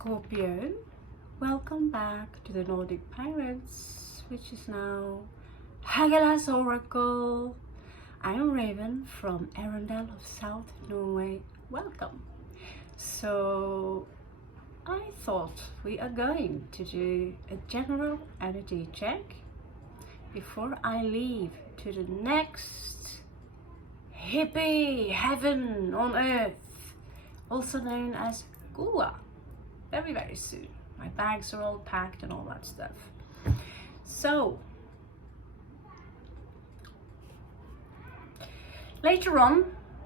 Scorpio, welcome back to the Nordic Pirates, which is now Hagelas Oracle. I'm Raven from Arendal of South Norway. Welcome. So I thought we are going to do a general energy check before I leave to the next hippie heaven on earth, also known as Goa. Very soon. My bags are all packed and all that stuff. So later on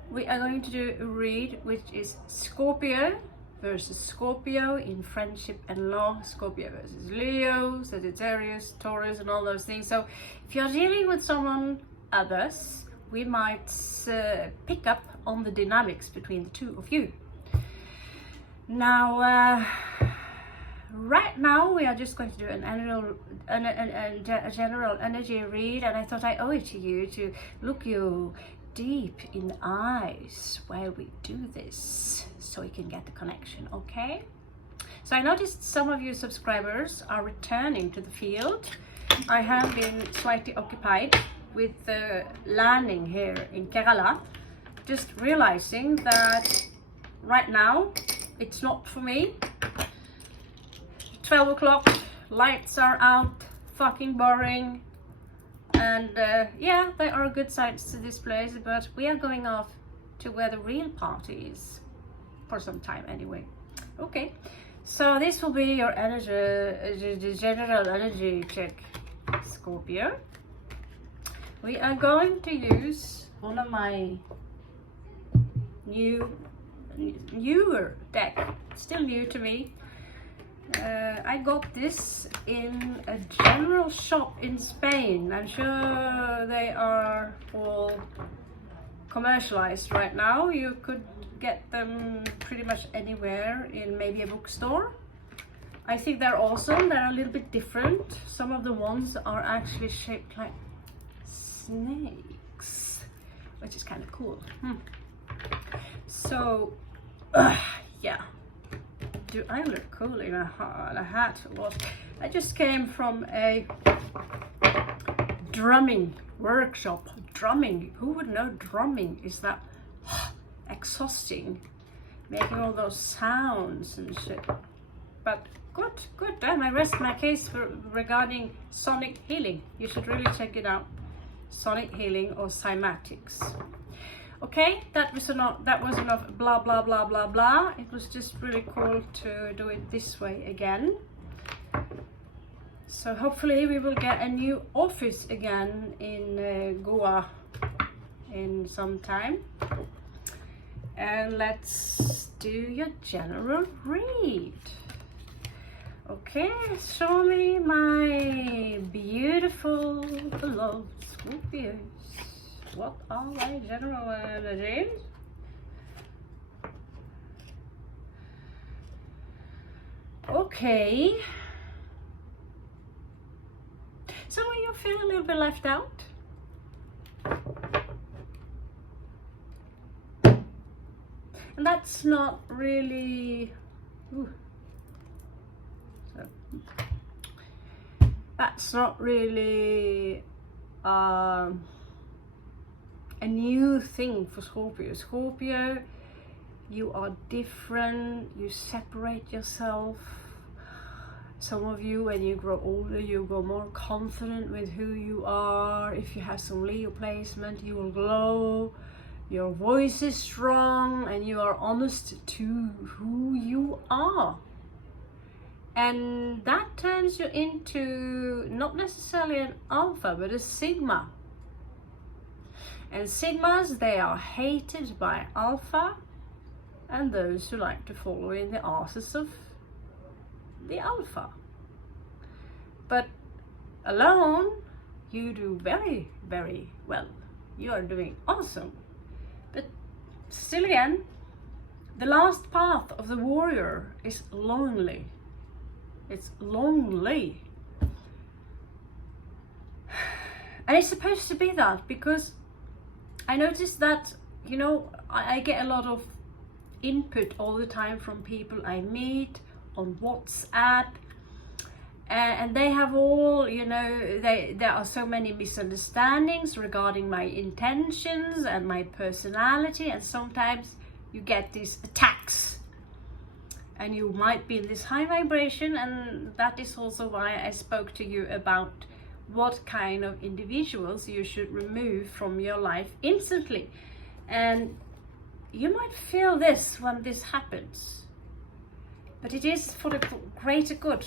we are going to do a read which is Scorpio versus Scorpio in friendship and love, Scorpio versus Leo, Sagittarius, Taurus and all those things. So if you're dealing with someone others, we might pick up on the dynamics between the two of you. Now, right now we are just going to do a general energy read, and I thought I owe it to you to look you deep in the eyes while we do this, so you can get the connection, okay? So I noticed some of you subscribers are returning to the field. I have been slightly occupied with the landing here in Kerala, just realizing that right now it's not for me. 12 o'clock, lights are out, fucking boring, and yeah, there are good sides to this place, but we are going off to where the real party is for some time anyway. Okay, so this will be your energy, general energy check, Scorpio. We are going to use one of my newer deck, still new to me. I got this in a general shop in Spain. I'm sure they are all commercialized right now. You could get them pretty much anywhere, in maybe a bookstore. I think they're awesome. They're a little bit different. Some of the ones are actually shaped like snakes, which is kind of cool. So yeah, do I look cool in a hat? What? I just came from a drumming workshop. Drumming, who would know drumming is that exhausting, making all those sounds and shit. But good. I rest my case regarding sonic healing. You should really check it out. Sonic healing or cymatics. Okay, that was enough blah blah blah blah blah. It was just really cool to do it this way again. So hopefully we will get a new office again in Goa in some time. And let's do your general read. Okay, show me my beautiful beloved Scorpios. What are my general energies? Okay. So you feel a little bit left out? And that's not really... that's not really a new thing for Scorpio. Scorpio, you are different, you separate yourself. Some of you, when you grow older, you grow more confident with who you are. If you have some Leo placement, you will glow. Your voice is strong and you are honest to who you are. And that turns you into not necessarily an alpha, but a sigma. And sigmas, they are hated by alpha and those who like to follow in the asses of the alpha. But alone, you do very well. You are doing awesome. But still again, the last path of the warrior is lonely. It's lonely. And it's supposed to be that, because I noticed that, I get a lot of input all the time from people I meet on WhatsApp, and they have all, you know, there are so many misunderstandings regarding my intentions and my personality, and sometimes you get these attacks, and you might be in this high vibration, and that is also why I spoke to you about what kind of individuals you should remove from your life instantly. And you might feel this when this happens, but it is for the greater good.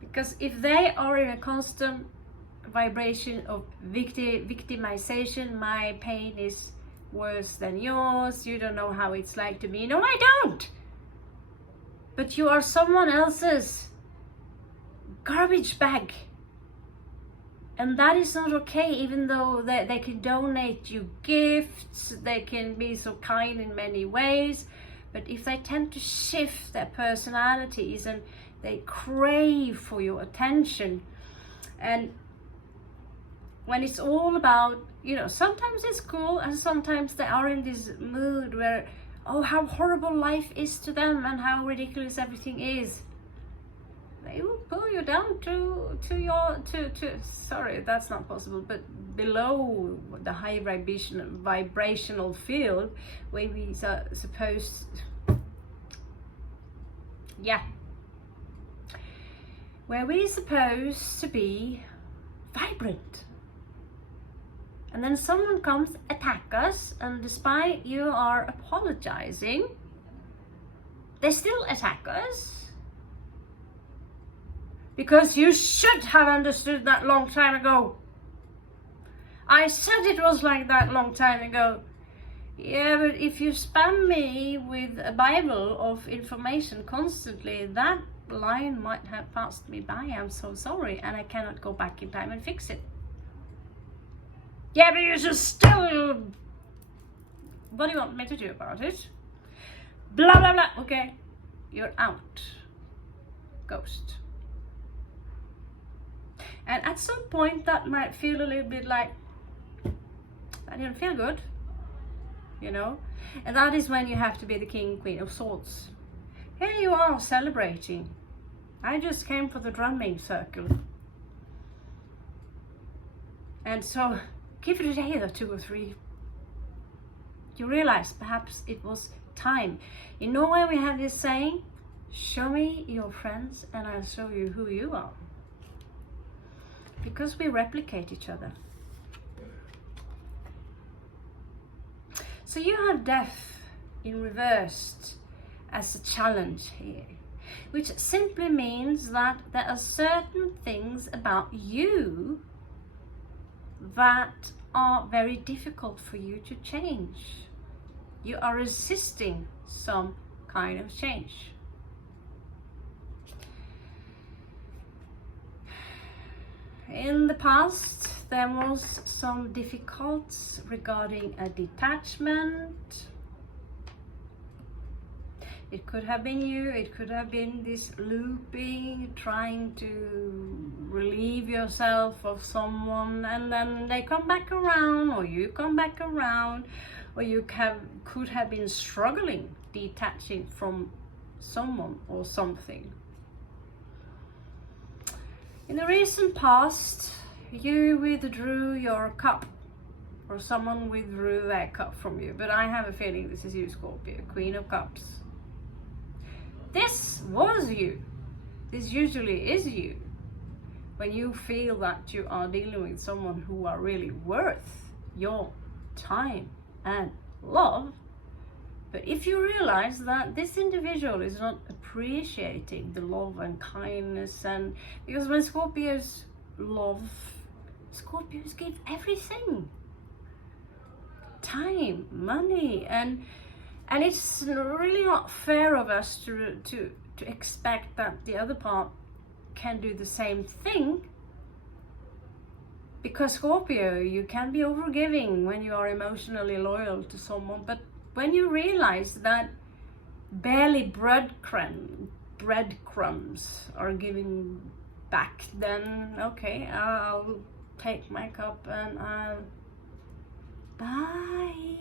Because if they are in a constant vibration of victimization, my pain is worse than yours, you don't know how it's like to me. No, I don't. But you are someone else's garbage bag. And that is not okay, even though they can donate you gifts, they can be so kind in many ways. But if they tend to shift their personalities and they crave for your attention, and when it's all about, you know, sometimes it's cool and sometimes they are in this mood where, oh, how horrible life is to them and how ridiculous everything is. They will pull you down to sorry, that's not possible, but below the high vibrational field where we are supposed, where we're supposed to be vibrant. And then someone comes attack us, and despite you are apologizing, they still attack us. Because you should have understood that long time ago. I said it was like that long time ago. Yeah, but if you spam me with a Bible of information constantly, that line might have passed me by. I'm so sorry, and I cannot go back in time and fix it. Yeah, but you should still... What do you want me to do about it? Blah, blah, blah. Okay, you're out. Ghost. And at some point that might feel a little bit like, I didn't feel good, you know. And that is when you have to be the king, queen of swords. Here you are celebrating. I just came for the drumming circle. And so give it a day or 2 or 3. You realize perhaps it was time. In Norway we have this saying, show me your friends and I'll show you who you are. Because we replicate each other. So you have death in reversed as a challenge here, which simply means that there are certain things about you that are very difficult for you to change. You are resisting some kind of change. In the past, there was some difficulties regarding a detachment. It could have been you, it could have been this looping, trying to relieve yourself of someone, and then they come back around, or you come back around, or you could have been struggling detaching from someone or something. In the recent past, you withdrew your cup, or someone withdrew their cup from you, but I have a feeling this is you, Scorpio, Queen of Cups. This was you. This usually is you. When you feel that you are dealing with someone who are really worth your time and love, but if you realize that this individual is not appreciating the love and kindness, and because when Scorpios love, Scorpios give everything. Time, money, and it's really not fair of us to expect that the other part can do the same thing. Because Scorpio, you can be overgiving when you are emotionally loyal to someone, but when you realize that barely breadcrumbs are giving back, then okay, I'll take my cup and I'll bye.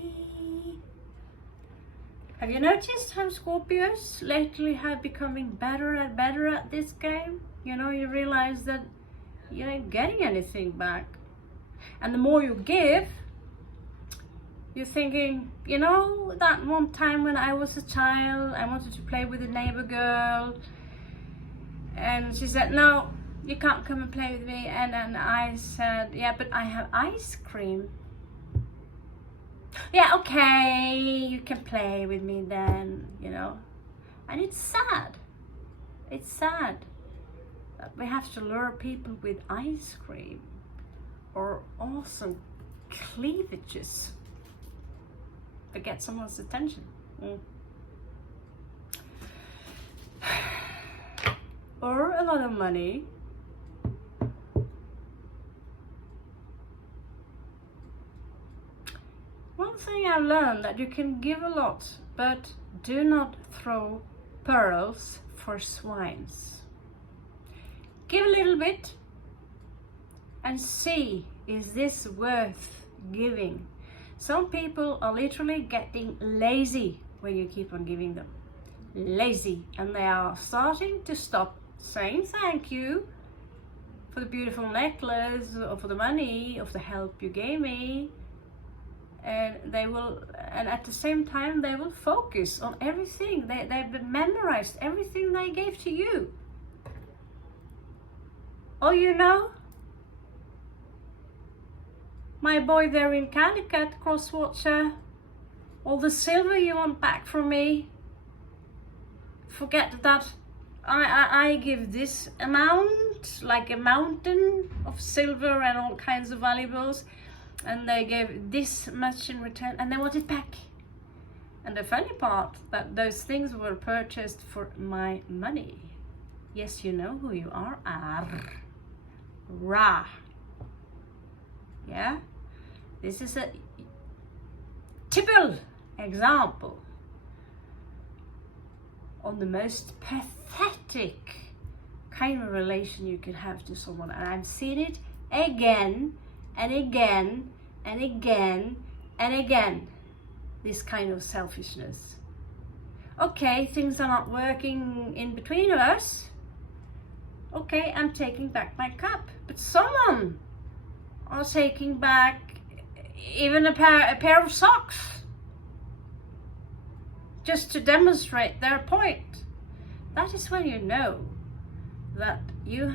Have you noticed how Scorpios lately have becoming better and better at this game? You know, you realize that you ain't getting anything back. And the more you give, you're thinking, you know, that one time when I was a child, I wanted to play with a neighbor girl. And she said, no, you can't come and play with me. And then I said, yeah, but I have ice cream. Yeah, okay, you can play with me then, you know. And it's sad. It's sad that we have to lure people with ice cream or awesome cleavages to get someone's attention. Or a lot of money. One thing I've learned that you can give a lot, but do not throw pearls for swines. Give a little bit and see, is this worth giving? Some people are literally getting lazy when you keep on giving them. Lazy, and they are starting to stop saying thank you for the beautiful necklace or for the money or for the help you gave me. And they will, and at the same time they will focus on everything. They've memorized everything they gave to you. Oh, you know, my boy there in Calicut, Crosswatcher, all the silver you want back from me, forget that I give this amount, like a mountain of silver and all kinds of valuables, and they gave this much in return and they want it back. And the funny part, that those things were purchased for my money. Yes, you know who you are. Ra. Yeah? This is a typical example on the most pathetic kind of relation you can have to someone. And I've seen it again and again and again and again. This kind of selfishness. Okay, things are not working in between us. Okay, I'm taking back my cup. But someone are taking back even a pair of socks just to demonstrate their point. That is when you know that you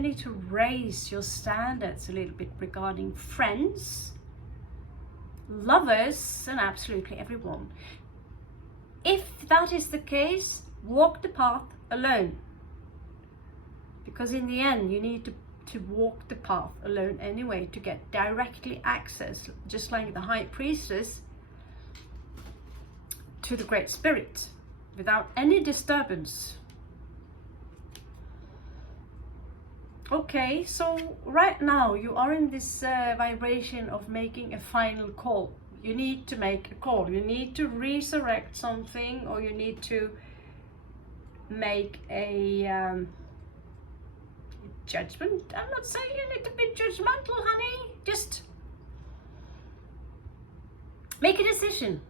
need to raise your standards a little bit regarding friends, lovers, and absolutely everyone. If that is the case, walk the path alone. Because in the end, you need to walk the path alone anyway to get directly access, just like the high priestess, to the Great Spirit without any disturbance. Okay, so right now you are in this vibration of making a final call. You need to make a call. You need to resurrect something, or you need to make a judgment. I'm not saying you need to be judgmental, honey. Just make a decision.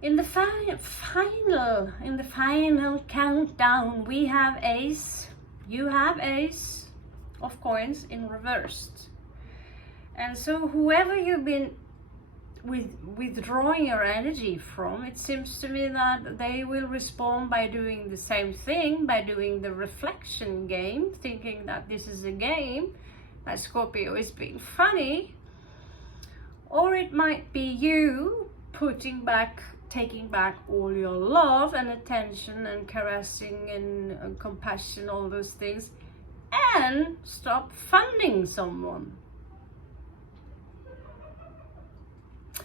In the final countdown, we have Ace. You have Ace of coins in reversed. And so whoever you've been withdrawing your energy from, it seems to me that they will respond by doing the same thing, by doing the reflection game, thinking that this is a game, that Scorpio is being funny. Or it might be you taking back all your love and attention and caressing and compassion, all those things, and stop funding someone.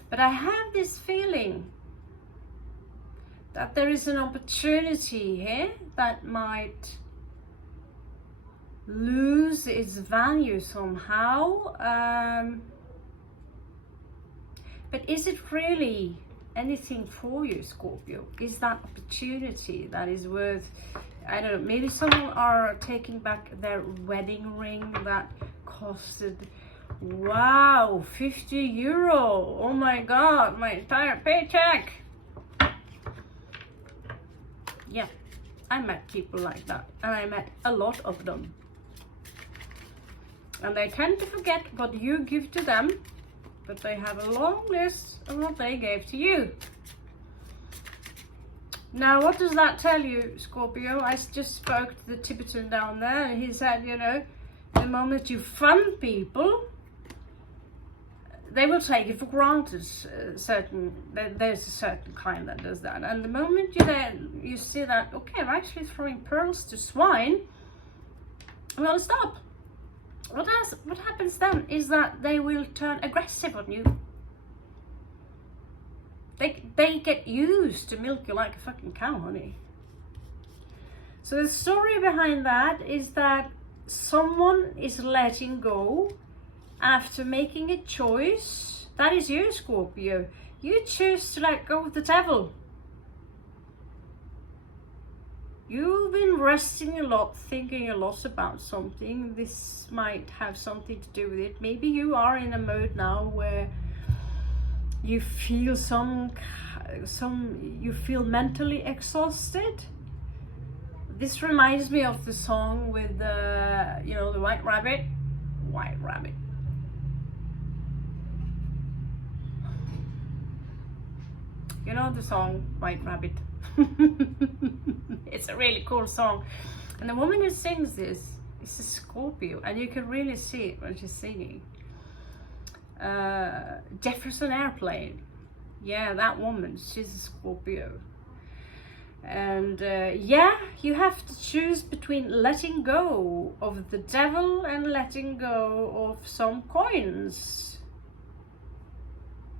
But I have this feeling that there is an opportunity here that might lose its value somehow. But is it really anything for you, Scorpio? Is that opportunity that is worth I don't know, maybe someone are taking back their wedding ring that costed, wow, 50 euro. Oh my god, my entire paycheck. Yeah, I met people like that, and I met a lot of them. And they tend to forget what you give to them, but they have a long list of what they gave to you. Now, what does that tell you, Scorpio? I just spoke to the Tibetan down there, and he said, you know, the moment you fund people, they will take it for granted. There's a certain kind that does that. And the moment you see that, okay, I'm actually throwing pearls to swine, I'm gonna stop. What happens then is that they will turn aggressive on you. They get used to milk you like a fucking cow, honey. So the story behind that is that someone is letting go after making a choice. That is you, Scorpio. You choose to let go of the devil. You've been resting a lot, thinking a lot about something. This might have something to do with it. Maybe you are in a mode now where you feel you feel mentally exhausted. This reminds me of the song with you know, the White Rabbit. White Rabbit. You know the song White Rabbit? It's a really cool song, and the woman who sings this is a Scorpio, and you can really see it when she's singing. Jefferson Airplane, yeah, that woman, she's a Scorpio. And yeah, you have to choose between letting go of the devil and letting go of some coins.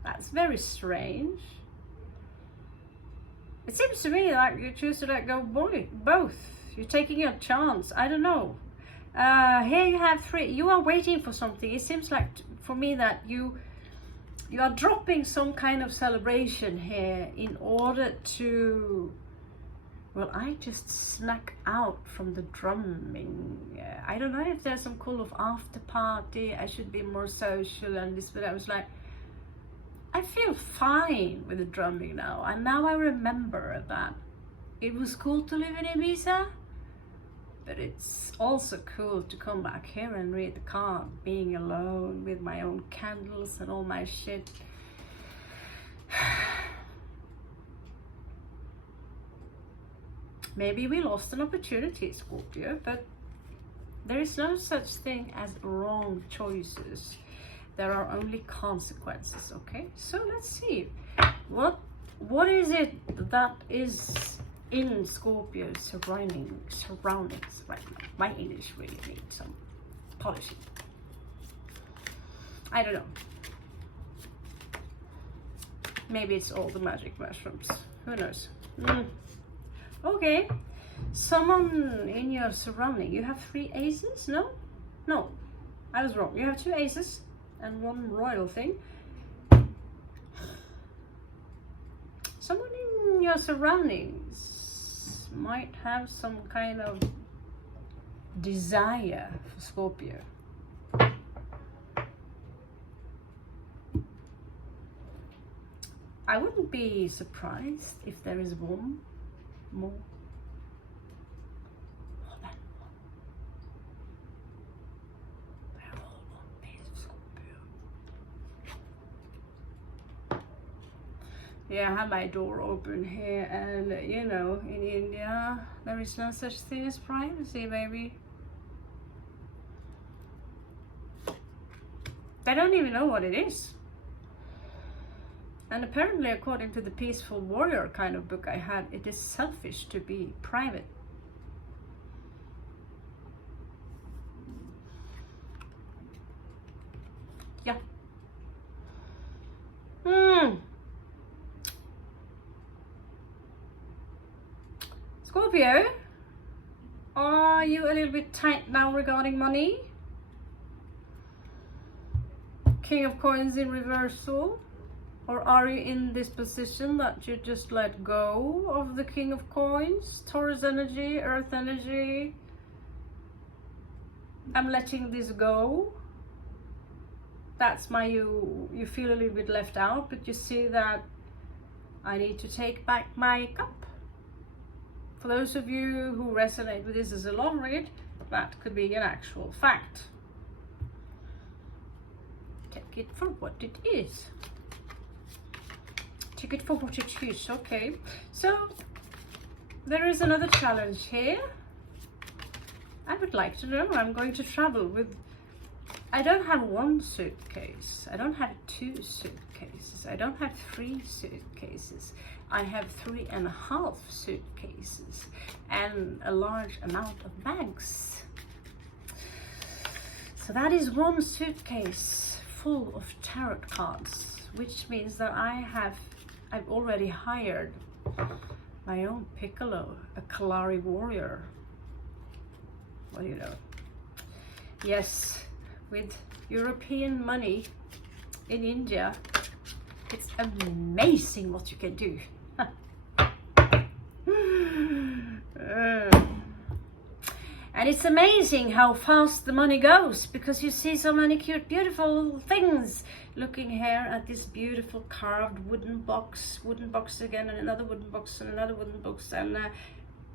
That's very strange. It seems to me like you choose to let go both. You're taking a chance. I don't know. Here you have 3. You are waiting for something. It seems like for me that you are dropping some kind of celebration here in order to, well, I just snuck out from the drumming. I don't know if there's some kind of after party. I should be more social and this, but I was like, I feel fine with the drumming now, and now I remember that it was cool to live in Ibiza, but it's also cool to come back here and read the card, being alone with my own candles and all my shit. Maybe we lost an opportunity, Scorpio, but there is no such thing as wrong choices. There are only consequences, okay? So let's see. What is it that is in Scorpio's surroundings right now? My English really needs some polishing. I don't know. Maybe it's all the magic mushrooms. Who knows? Okay. Someone in your surrounding. You have 3 aces? No? No. I was wrong. You have 2 aces and 1 royal thing. Someone in your surroundings might have some kind of desire for Scorpio. I wouldn't be surprised if there is one more. Yeah, I have my door open here, and you know, in India there is no such thing as privacy, baby. They don't even know what it is. And apparently, according to the Peaceful Warrior kind of book I had, it is selfish to be private. Yeah. Scorpio, are you a little bit tight now regarding money? King of Coins in reversal. Or are you in this position that you just let go of the King of Coins, Taurus energy, Earth energy? I'm letting this go. That's my, you feel a little bit left out, but you see that I need to take back my cup. For those of you who resonate with this as a long read, that could be an actual fact. Take it for what it is. Take it for what it is. Okay, so there is another challenge here. I would like to know. I'm going to travel with, I don't have one suitcase, I don't have two suitcases, I don't have three suitcases, I have 3.5 suitcases and a large amount of bags. So that is one suitcase full of tarot cards, which means that I've already hired my own piccolo, a Kalari warrior. Well, you know, yes, with European money in India, it's amazing what you can do. And it's amazing how fast the money goes, because you see so many cute, beautiful things. Looking here at this beautiful carved wooden box again, and another wooden box, and another wooden box, and a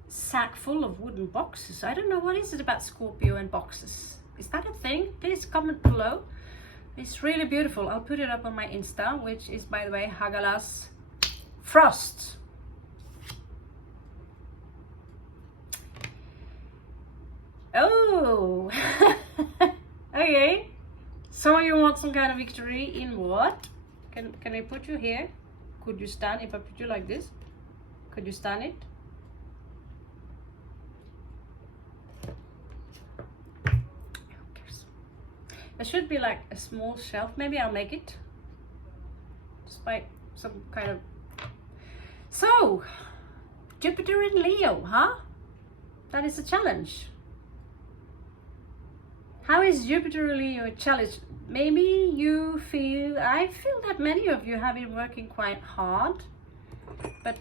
sack full of wooden boxes. I don't know, what is it about Scorpio and boxes? Is that a thing? Please comment below. It's really beautiful. I'll put it up on my Insta, which is, by the way, Hagalas Frost. Oh, okay. So you want some kind of victory in what? Can I put you here? Could you stand if I put you like this? Could you stand it? There should be like a small shelf. Maybe I'll make it. Just by some kind of... So, Jupiter in Leo, huh? That is a challenge. How is Jupiter in Leo a challenge? Maybe you feel... I feel that many of you have been working quite hard, but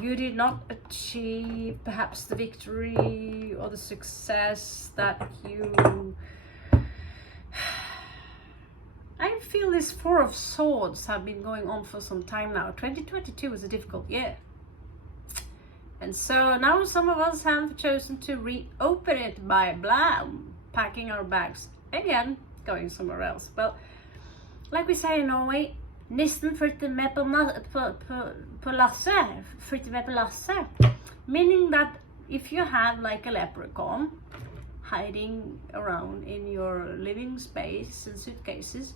you did not achieve perhaps the victory or the success that you... I feel this Four of Swords have been going on for some time now. 2022 was a difficult year. And so now some of us have chosen to reopen it by packing our bags again, going somewhere else. Well, like we say in Norway, nissen flytter med på lasset, flytter med på lasset. Meaning that if you have like a leprechaun hiding around in your living space and suitcases,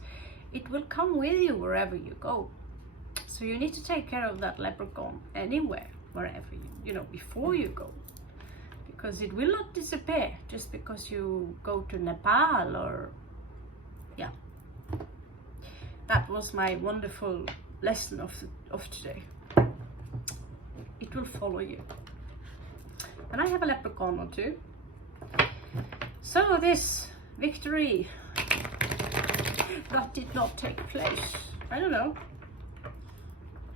it will come with you wherever you go. So you need to take care of that leprechaun anywhere, wherever you know, before you go, because it will not disappear just because you go to Nepal or... yeah. That was my wonderful lesson of today. It will follow you. And I have a leprechaun or two. So this victory that did not take place, I don't know.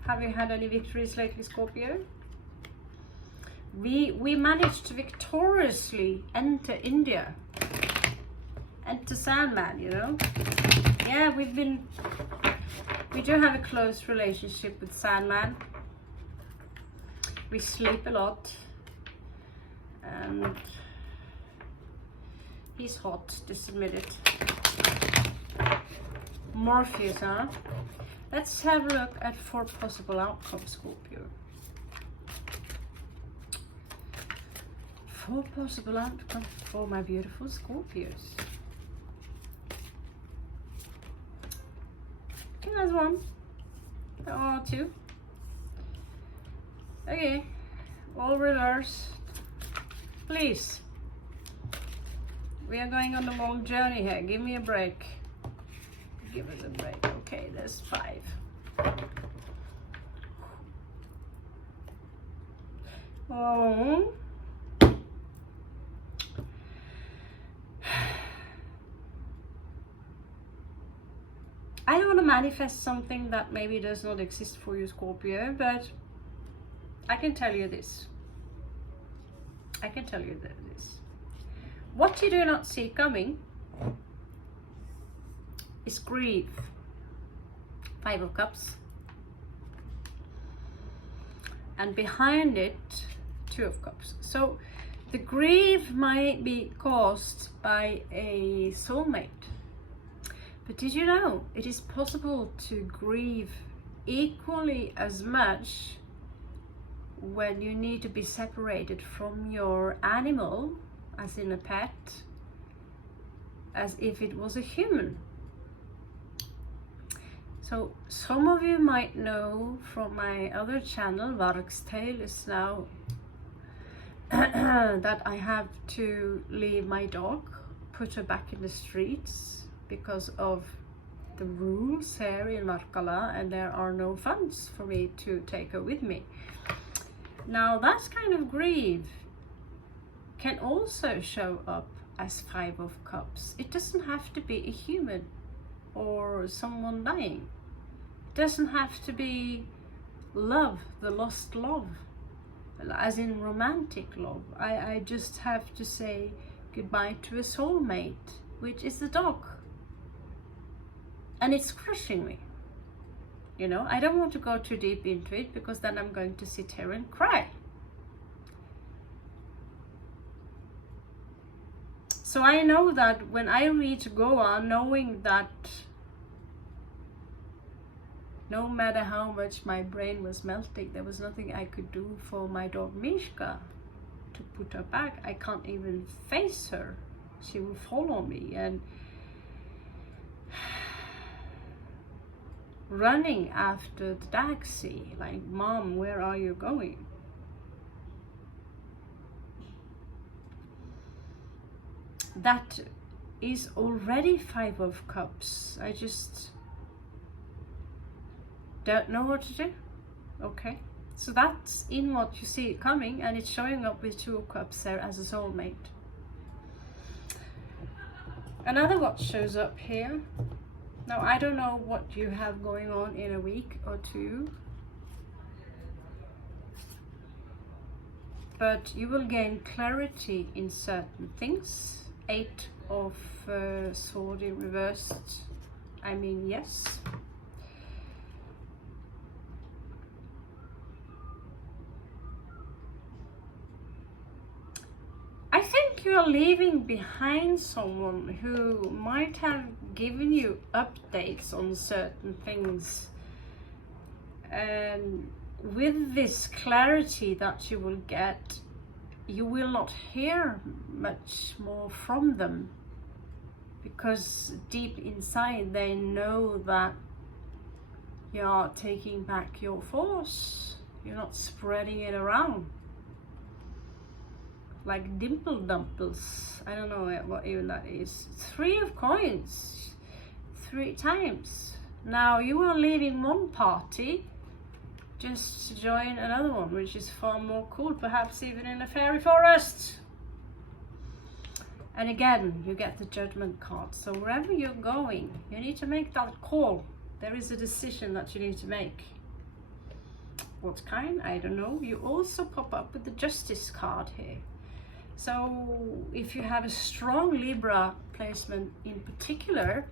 Have you had any victories lately, Scorpio? We managed to victoriously enter India, enter Sandman, you know. Yeah, we do have a close relationship with Sandman. We sleep a lot, and he's hot, just admit it. Morpheus, huh? Let's have a look at 4 possible outcomes, Scorpio. 4 possible outcomes for my beautiful Scorpios. Okay, that's 1. Or 2. Okay, all reversed. Please. We are going on a long journey here. Give me a break. Give us a break. Okay, there's 5. Oh. I might want to manifest something that maybe does not exist for you, Scorpio, but I can tell you this. I can tell you this. What you do not see coming is grief. 5 of Cups. And behind it, 2 of Cups. So the grief might be caused by a soulmate. But did you know it is possible to grieve equally as much when you need to be separated from your animal, as in a pet, as if it was a human? So some of you might know from my other channel, Varg's Tale is now, that I have to leave my dog, put her back in the streets because of the rules here in Varkala, and there are no funds for me to take her with me. Now that kind of grief can also show up as 5 of Cups. It doesn't have to be a human or someone dying. It doesn't have to be love, the lost love, as in romantic love. I just have to say goodbye to a soulmate, which is the dog. And it's crushing me. You know, I don't want to go too deep into it because then I'm going to sit here and cry. So I know that when I read Goa, knowing that no matter how much my brain was melting, there was nothing I could do for my dog Mishka to put her back. I can't even face her. She will follow me, and running after the taxi, like, Mom, where are you going? That is already 5 of Cups. I just don't know what to do. Okay, so that's in what you see coming, and it's showing up with 2 of Cups there as a soulmate. Another what shows up here. Now I don't know what you have going on in a week or 2, but you will gain clarity in certain things. 8 of Swords in reversed. I mean, yes. I think you are leaving behind someone who might have given you updates on certain things. And with this clarity that you will get, you will not hear much more from them, because deep inside they know that you are taking back your force. You're not spreading it around like dimple dumples. I don't know what even that is. 3 of Coins 3 times. Now you are leaving one party just to join another one, which is far more cool, perhaps even in a fairy forest. And again, you get the Judgment card. So wherever you're going, you need to make that call. There is a decision that you need to make. What kind? I don't know. You also pop up with the Justice card here. So if you have a strong Libra placement in particular,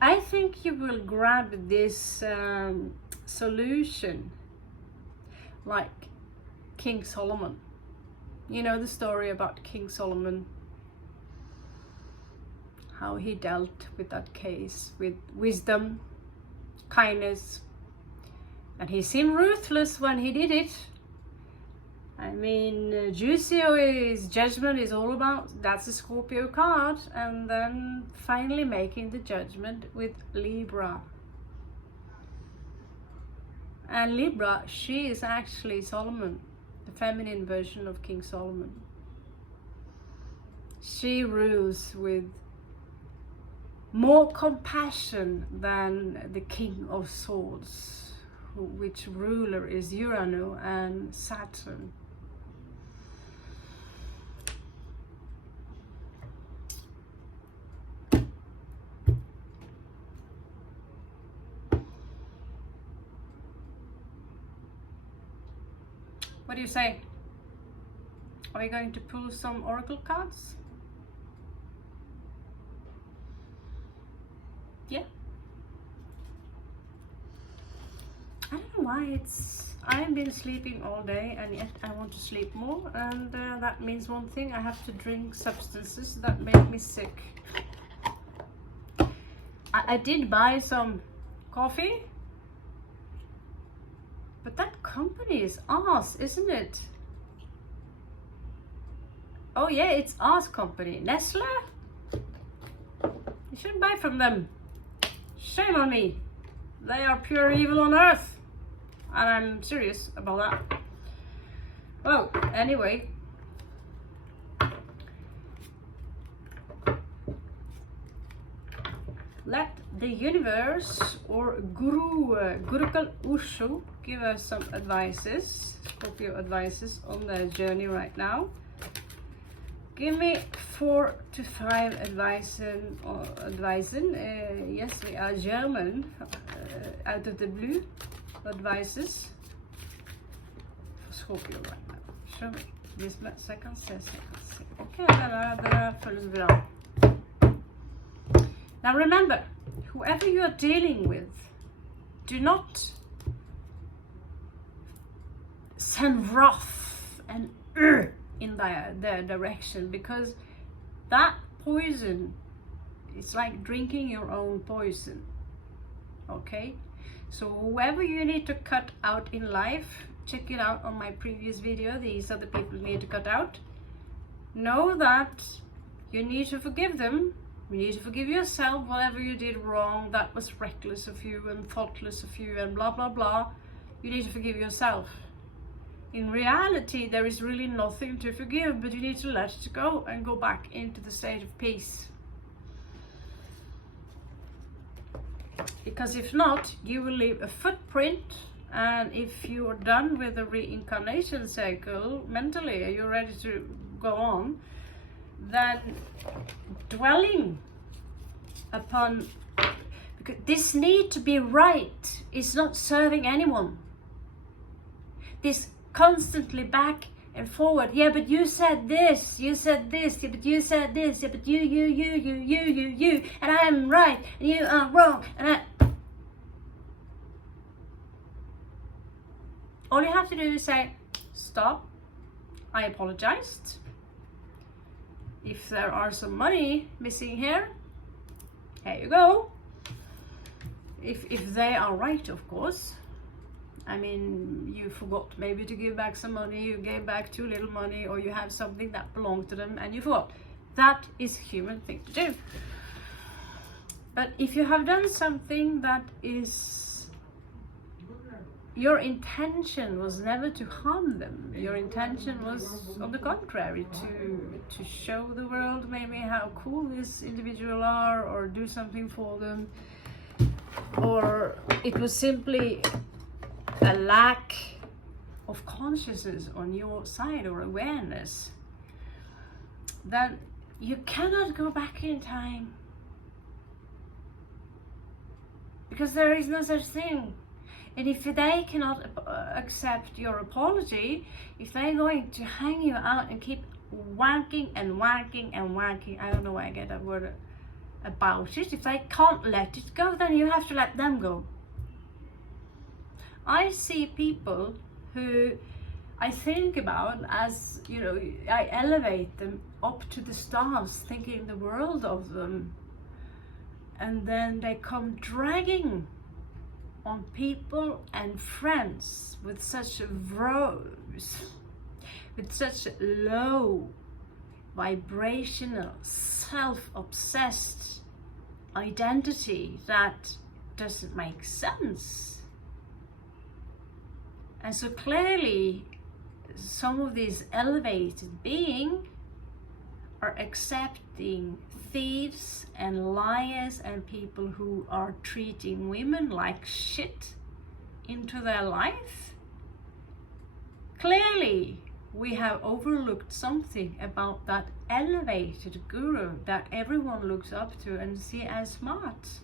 I think you will grab this solution like King Solomon. You know the story about King Solomon, how he dealt with that case with wisdom, kindness, and he seemed ruthless when he did it. I mean, Juicio's judgment is all about, that's a Scorpio card, and then finally making the judgment with Libra. And Libra, she is actually Solomon, the feminine version of King Solomon. She rules with more compassion than the King of Swords. which ruler is Uranus and Saturn. What do you say? Are we going to pull some oracle cards? Yeah. I don't know why I've been sleeping all day and yet I want to sleep more, and that means one thing: I have to drink substances that make me sick. I did buy some coffee, but that company is ass, isn't it? Oh yeah, it's ass company. Nestle? You shouldn't buy from them. Shame on me. They are pure evil on earth. And I'm serious about that. Oh, anyway. Let the universe or Gurukul Ushu give us some advices, Scorpio advices on the journey right now. Give me 4 to 5 advicen. Yes, we are German, out of the blue, advices for Scorpio right now. Show me. This second, okay, det føles bra. Now remember, whoever you are dealing with, do not send wrath and in their direction, because that poison is like drinking your own poison. Okay, so whoever you need to cut out in life, check it out on my previous video. These are the people you need to cut out. Know that you need to forgive them. You need to forgive yourself. Whatever you did wrong, that was reckless of you and thoughtless of you and blah blah blah, you need to forgive yourself. In reality, there is really nothing to forgive, but you need to let it go and go back into the state of peace. Because if not, you will leave a footprint, and if you are done with the reincarnation cycle mentally, you're ready to go on, then dwelling upon, because this need to be right is not serving anyone. This constantly back and forward, yeah, but you said this, yeah, but you said this, yeah, but you, and I am right, and you are wrong, and all you have to do is say, stop, I apologized. If there are some money missing here, here you go. If they are right, of course. I mean, you forgot maybe to give back some money, you gave back too little money, or you have something that belonged to them and you forgot. That is a human thing to do. But if you have done something that is, your intention was never to harm them. Your intention was, on the contrary, to show the world maybe how cool this individual are, or do something for them. Or it was simply a lack of consciousness on your side, or awareness, then you cannot go back in time, because there is no such thing. And if they cannot accept your apology, if they're going to hang you out and keep wanking and wanking and wanking, I don't know why I get that word about it, if they can't let it go, then you have to let them go. I see people who I think about as, you know, I elevate them up to the stars, thinking the world of them, and then they come dragging on people and friends with such low vibrational, self-obsessed identity that doesn't make sense. And so clearly, some of these elevated beings are accepting thieves and liars and people who are treating women like shit into their life? Clearly, we have overlooked something about that elevated guru that everyone looks up to and see as smart.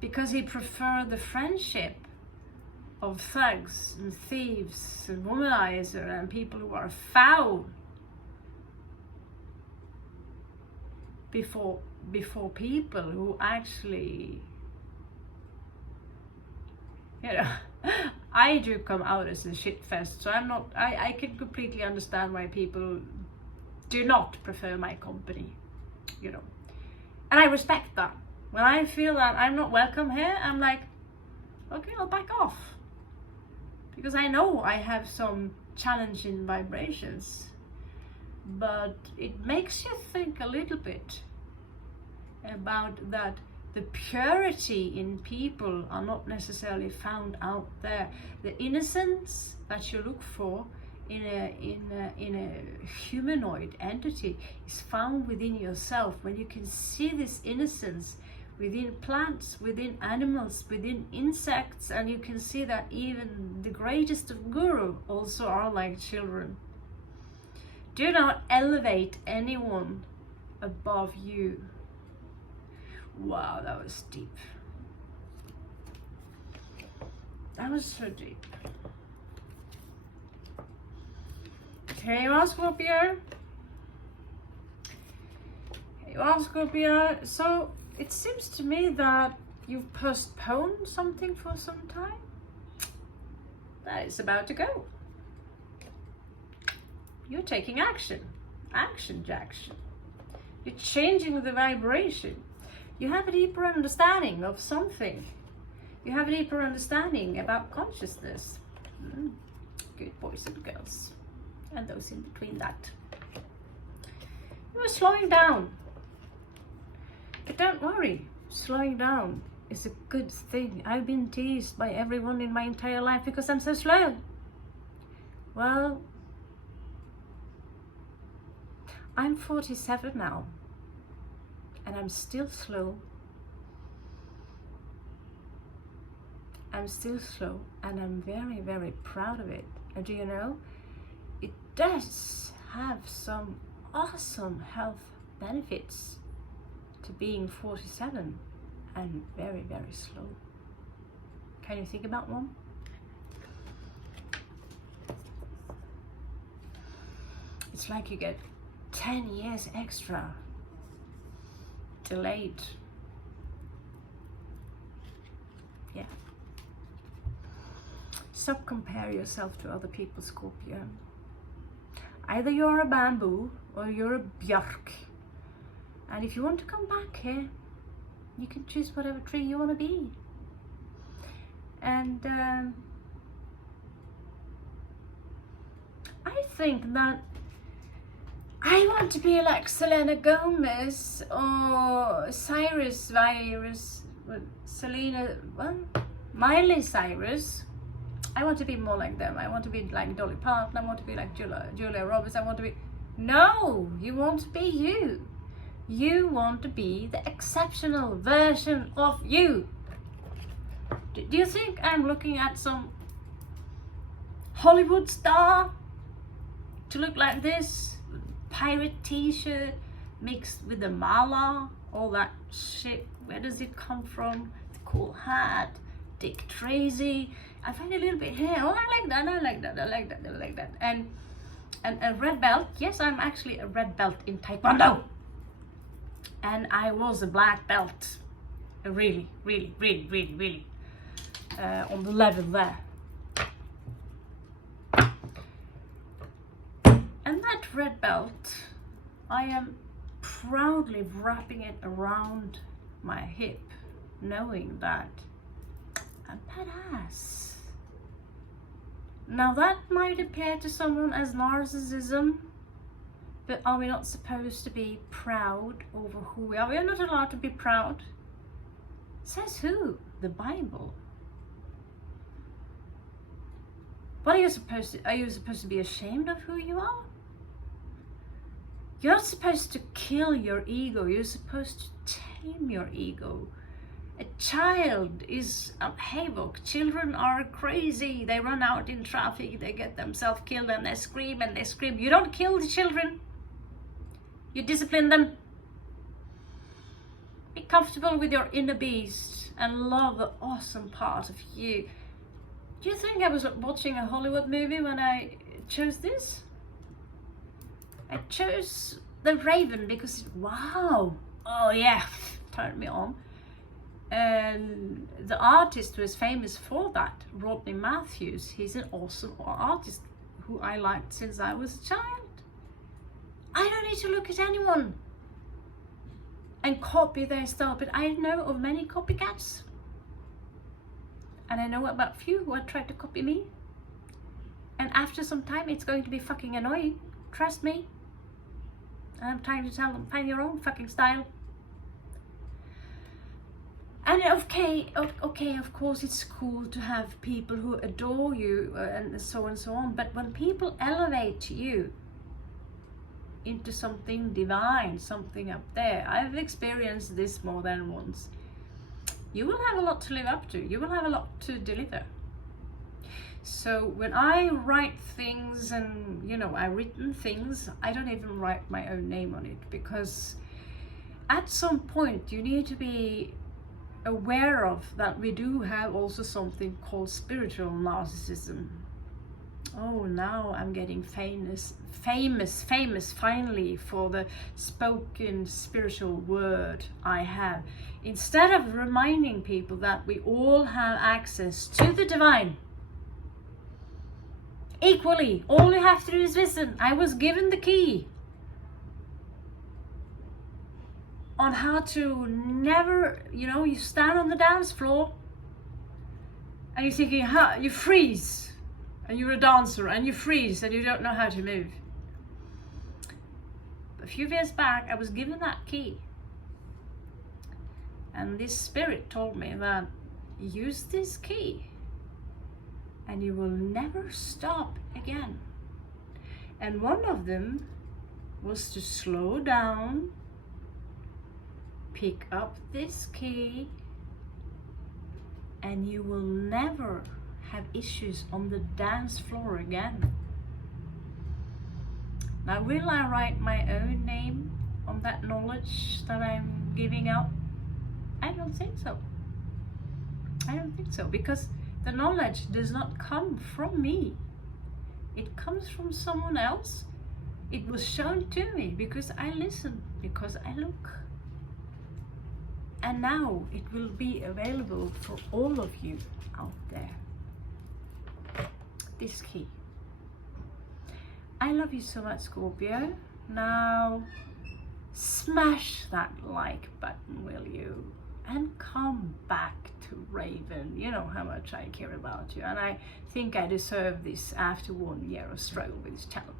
Because he preferred the friendship of thugs and thieves and womanizer and people who are foul before people who actually, you know, I do come out as a shit fest, so I can completely understand why people do not prefer my company, you know, and I respect that. When I feel that I'm not welcome here, I'm like, okay, I'll back off, because I know I have some challenging vibrations, but it makes you think a little bit about that the purity in people are not necessarily found out there. The innocence that you look for in a humanoid entity is found within yourself. When you can see this innocence within plants, within animals, within insects, and you can see that even the greatest of guru also are like children. Do not elevate anyone above you. Wow, that was deep. That was so deep. Here you are, Scorpio. Here you are, Scorpio. So it seems to me that you've postponed something for some time. That is about to go. You're taking action. Action. You're changing the vibration. You have a deeper understanding of something. You have a deeper understanding about consciousness. Good boys and girls. And those in between that. You are slowing down. But don't worry. Slowing down is a good thing. I've been teased by everyone in my entire life because I'm so slow. Well, I'm 47 now. And I'm still slow. I'm still slow, and I'm very, very proud of it. And do you know, it does have some awesome health benefits to being 47 and very, very slow. Can you think about one? It's like you get 10 years extra delayed. Yeah. Stop compare yourself to other people, Scorpio. Either you're a bamboo or you're a björk. And if you want to come back here, you can choose whatever tree you want to be. And I think that I want to be like Selena Gomez or Miley Cyrus. I want to be more like them. I want to be like Dolly Parton. I want to be like Julia Roberts. I want to be... No, you want to be you. You want to be the exceptional version of you. Do you think I'm looking at some Hollywood star to look like this? Pirate t-shirt mixed with the mala, all that shit. Where does it come from? The cool hat, Dick Tracy. I find a little bit here. Oh, I like that. And a red belt. Yes, I'm actually a red belt in Taekwondo. And I was a black belt. Really on the level there. And that red belt, I am proudly wrapping it around my hip, knowing that I'm badass. Now that might appear to someone as narcissism, but are we not supposed to be proud over who we are? We are not allowed to be proud. Says who? The Bible. What are you supposed to be ashamed of who you are? You're not supposed to kill your ego. You're supposed to tame your ego A child is a havoc. Children are crazy. They run out in traffic, they get themselves killed, and they scream and they scream. You don't kill the children. You discipline them. Be comfortable with your inner beast and love the awesome part of you. Do you think I was watching a Hollywood movie when I chose this? I chose The Raven because, wow, oh yeah, turned me on. And the artist who is famous for that, Rodney Matthews, he's an awesome artist who I liked since I was a child. I don't need to look at anyone and copy their style, but I know of many copycats. And I know about few who have tried to copy me. And after some time, it's going to be fucking annoying. Trust me. And I'm trying to tell them, find your own fucking style. And okay, of course it's cool to have people who adore you and so on. But when people elevate you into something divine, something up there, I've experienced this more than once. You will have a lot to live up to. You will have a lot to deliver. So when I write things and, I've written things, I don't even write my own name on it, because at some point you need to be aware of that we do have also something called spiritual narcissism. Oh, now I'm getting famous finally for the spoken spiritual word I have. Instead of reminding people that we all have access to the divine equally, all you have to do is listen. I was given the key on how to never, you stand on the dance floor and you're thinking, you freeze, and you're a dancer and you freeze and you don't know how to move. A few years back, I was given that key, and this spirit told me that use this key and you will never stop again. And one of them was to slow down, pick up this key, and you will never have issues on the dance floor again. Now, will I write my own name on that knowledge that I'm giving out? I don't think so. I don't think so, because the knowledge does not come from me. It comes from someone else. It was shown to me because I listen, because I look. And now it will be available for all of you out there. This key. I love you so much, Scorpio. Now smash that like button, will you? And come back to Raven. You know how much I care about you, and I think I deserve this after 1 year of struggle with this channel.